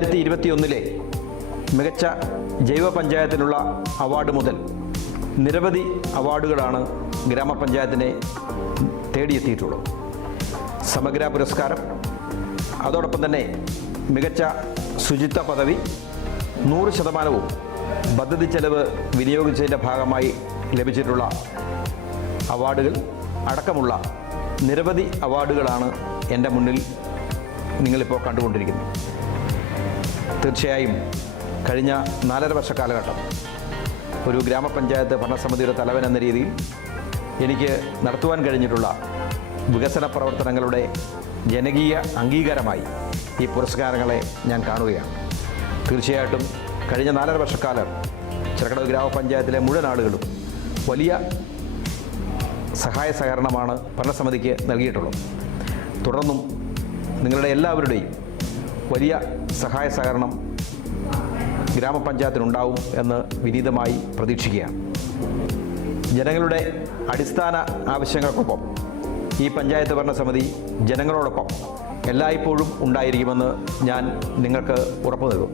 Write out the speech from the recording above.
2021 മികച്ച ജൈവ പഞ്ചായത്തിനുള്ള അവാർഡ് മുതൽ നിരവധി അവാർഡുകളാണ് ഗ്രാമപഞ്ചായത്തിനെ തേടിയെത്തിയിട്ടുള്ളത്. സമഗ്ര പുരസ്കാരം, അതോടൊപ്പം തന്നെ മികച്ച ശുചിത്വ പദവി, 100% പദ്ധതി ചെലവ് വിനിയോഗിച്ചതിൻ്റെ ഭാഗമായി ലഭിച്ചിട്ടുള്ള അവാർഡുകൾ അടക്കമുള്ള നിരവധി അവാർഡുകളാണ് എൻ്റെ മുന്നിൽ നിങ്ങളിപ്പോൾ കണ്ടുകൊണ്ടിരിക്കുന്നത്. തീർച്ചയായും കഴിഞ്ഞ 4.5 വർഷ കാലഘട്ടം ഒരു ഗ്രാമപഞ്ചായത്ത് ഭരണസമിതിയുടെ തലവൻ എന്ന രീതിയിൽ എനിക്ക് നടത്തുവാൻ കഴിഞ്ഞിട്ടുള്ള വികസന പ്രവർത്തനങ്ങളുടെ ജനകീയ അംഗീകാരമായി ഈ പുരസ്കാരങ്ങളെ ഞാൻ കാണുകയാണ്. തീർച്ചയായിട്ടും കഴിഞ്ഞ 4.5 വർഷക്കാലം ചിറക്കടവ് ഗ്രാമപഞ്ചായത്തിലെ മുഴുവൻ ആളുകളും വലിയ സഹായ സഹകരണമാണ് ഭരണസമിതിക്ക് നൽകിയിട്ടുള്ളത്. തുടർന്നും നിങ്ങളുടെ എല്ലാവരുടെയും വലിയ സഹായ സഹകരണം ഗ്രാമപഞ്ചായത്തിനുണ്ടാവും എന്ന് വിനീതമായി പ്രതീക്ഷിക്കുകയാണ്. ജനങ്ങളുടെ അടിസ്ഥാന ആവശ്യങ്ങൾക്കൊപ്പം ഈ പഞ്ചായത്ത് ഭരണസമിതി ജനങ്ങളോടൊപ്പം എല്ലായ്പ്പോഴും ഉണ്ടായിരിക്കുമെന്ന് ഞാൻ നിങ്ങൾക്ക് ഉറപ്പു നൽകും.